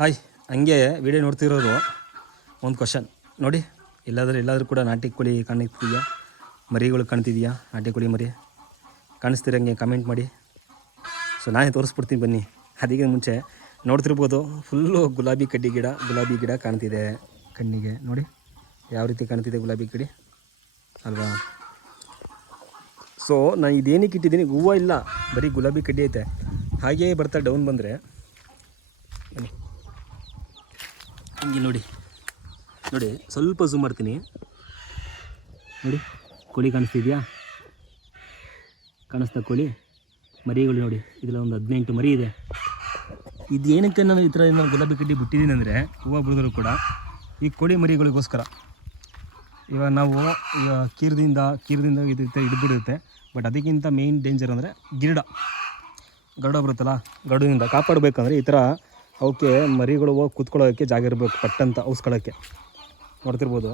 Hi, ಹಂಗೆ video ನೋಡ್ತಿರೋರು ಒಂದು question ನೋಡಿ ಎಲ್ಲಾದರೂ ಎಲ್ಲಾದರೂ ಕೂಡ ನಾಟಿ ಕೋಳಿ ಕಾಣಿಸ್ತಿದೆಯಾ ಮರಿಗಳು ಕಾಣ್ತಿದೆಯಾ? ನಾಟಿ ಕೋಳಿ ಮರಿ? ಕಾಣಿಸ್ತಿರಂಗೆ ಕಮೆಂಟ್ ಮಾಡಿ. ಸೊ ನಾನೇ ತೋರಿಸ್ಬಿಡ್ತೀನಿ ಬನ್ನಿ. ಅದಕ್ಕೆ ಮುಂಚೆ ನೋಡ್ತಿರ್ಬೋದು ಫುಲ್ಲು ಗುಲಾಬಿ ಕಡ್ಡಿ ಗಿಡ, ಗುಲಾಬಿ ಗಿಡ ಕಾಣ್ತಿದೆ ಕಣ್ಣಿಗೆ. ನೋಡಿ, ಯಾವ ರೀತಿ ಕಾಣ್ತಿದೆ ಗುಲಾಬಿ ಕಡಿ ಅಲ್ವಾ? ಸೊ ನಾನು ಇದೇನಕ್ಕೆ ಇಟ್ಟಿದ್ದೀನಿ? ಹೂವು ಇಲ್ಲ, ಬರೀ ಗುಲಾಬಿ ಕಡ್ಡಿ ಐತೆ. ಹಾಗೇ ಬರ್ತಾ ಡೌನ್ ಬಂದರೆ ಹಿಂಗೆ ನೋಡಿ. ನೋಡಿ, ಸ್ವಲ್ಪ ಝೂಮ್ ಮಾಡ್ತೀನಿ. ನೋಡಿ, ಕೋಳಿ ಕಾಣಿಸ್ತಿದ್ಯಾ? ಕಾಣಿಸ್ತಾ ಕೋಳಿ? ಮರಿಗಳು ನೋಡಿ, ಇದರಲ್ಲಿ ಒಂದು ಹದಿನೆಂಟು ಮರಿ ಇದೆ. ಇದು ಏನಕ್ಕೆ ನಾನು ಈ ಥರ ನಾನು ಗುಲಾಬಿ ಕಡ್ಡಿ ಬಿಟ್ಟಿದ್ದೀನಿ ಅಂದರೆ, ಹೂವು ಬಿಡಿದ್ರು ಕೂಡ ಈ ಕೋಳಿ ಮರಿಗಳಿಗೋಸ್ಕರ. ಇವಾಗ ನಾವು ಕೀರದಿಂದ ಕೀರದಿಂದ ಇದು ಹಿಡಿದ್ಬಿಡುತ್ತೆ. ಬಟ್ ಅದಕ್ಕಿಂತ ಮೇಯ್ನ್ ಡೇಂಜರ್ ಅಂದರೆ ಗಿಡ. ಗರಡ ಬರುತ್ತಲ್ಲ ಗರುಡದಿಂದ ಕಾಪಾಡಬೇಕಂದ್ರೆ ಈ ಥರ ಅವಕ್ಕೆ ಮರಿಗಳು ಹೋಗಿ ಕೂತ್ಕೊಳ್ಳೋಕ್ಕೆ ಜಾಗ ಇರಬೇಕು, ಪಟ್ಟಂತ ಔಸ್ಕೊಳ್ಳೋಕ್ಕೆ. ನೋಡ್ತಿರ್ಬೋದು?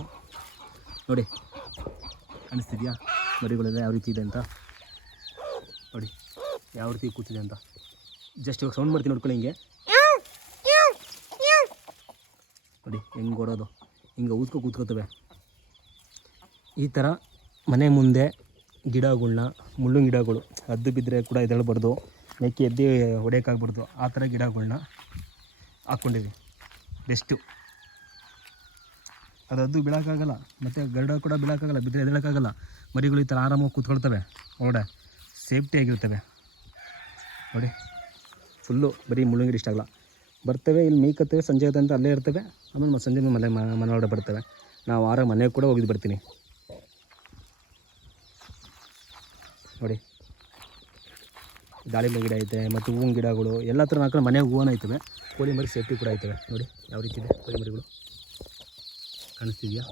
ನೋಡಿ. ಅನಿಸ್ತಿದ್ಯಾ ಮರಿಗಳೆಲ್ಲ ಯಾವ ರೀತಿ ಇದೆ ಅಂತ. ನೋಡಿ, ಯಾವ ರೀತಿ ಕೂತಿದೆ ಅಂತ. ಜಸ್ಟ್ ಇವಾಗ ಸೌಂಡ್ ಮಾಡ್ತೀನಿ ನೋಡ್ಕೊಳ್ಳಿ ಹಿಂಗೆ. ನೋಡಿ, ಹೆಂಗೆ ಓಡೋದು. ಹಿಂಗೆ ಊದ್ಕೊ ಕೂತ್ಕೋತವೆ. ಈ ಥರ ಮನೆ ಮುಂದೆ ಗಿಡಗಳನ್ನ ಮುಳ್ಳು ಗಿಡಗಳು ಅದ್ದು ಬಿದ್ದರೆ ಕೂಡ ಎದ್ದೇಳ್ಬಾರ್ದು ನೆಕ್ಕಿ ಎದ್ದು ಹೊಡೆಯೋಕ್ಕಾಗ್ಬಾರ್ದು. ಆ ಥರ ಗಿಡಗಳ್ನ ಹಾಕ್ಕೊಂಡಿವಿ ಬೆಸ್ಟು ಅದು ಅದು ಬೀಳೋಕ್ಕಾಗಲ್ಲ. ಮತ್ತು ಗರ್ಡ ಕೂಡ ಬೀಳೋಕ್ಕಾಗಲ್ಲ ಬಿದ್ದರೆ ಎದ್ದೇಳೋಕ್ಕಾಗಲ್ಲ. ಮರಿಗಳು ಈ ಥರ ಆರಾಮಾಗಿ ಕೂತ್ಕೊಳ್ತವೆ. ಒಳಗಡೆ ಸೇಫ್ಟಿ ಆಗಿರ್ತವೆ. ನೋಡಿ ಫುಲ್ಲು ಬರೀ ಮುಳ್ಳಂಗಿರಿ ಇಷ್ಟ ಆಗಲ್ಲ. ಬರ್ತವೆ, ಇಲ್ಲಿ ಮೇಯ್ಕತ್ತವೆ, ಸಂಜೆ ಅಂತ ಅಲ್ಲೇ ಇರ್ತವೆ. ಆಮೇಲೆ ಮತ್ತೆ ಸಂಜೆ ಮನೆ ಮನೆ ಒಳಗಡೆ ಬರ್ತವೆ. ನಾವು ಆರಾಮ ಮನೆಗೆ ಕೂಡ ಹೋಗಿದ್ದು ಬರ್ತೀನಿ. ನೋಡಿ. ದಾಳಿಂಬೆ ಗಿಡ ಐತೆ ಮತ್ತು ಹೂವಿನ ಗಿಡಗಳು ಎಲ್ಲ ಥರ ಹಾಕೊಂಡು ಮನೆಗೆ ಹೂವನ ಐತವೆ. ಕೋಳಿ ಮರಿ ಸೇಫ್ಟಿ ಕೂಡ ಐತವೆ. ನೋಡಿ, ಯಾವ ರೀತಿ ಇದೆ ಕೋಳಿ ಮರಿಗಳು? ಕಾಣಿಸ್ತಿದೆಯಾ?